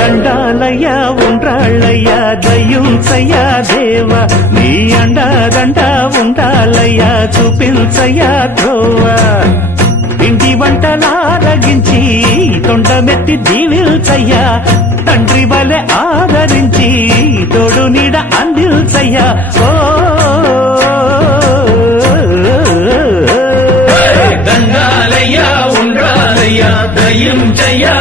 దండాలయ్యా ఉండ్రాళ్ళయ్యా దయ్యుంచయ్యా దేవ నీ అండాదండ ఉండాలయ్యా చూపించయ్యా త్రోవ ఇంటి వంటలారగించి తొండమెత్తి దీవిల్చయ్యా తండ్రి వలె ఆదరించి తోడు నీడ అందిల్చయ్యా ఓ దండాలయ్యా ఉండ్రాలయ్యా దయ్యుంచయ్యా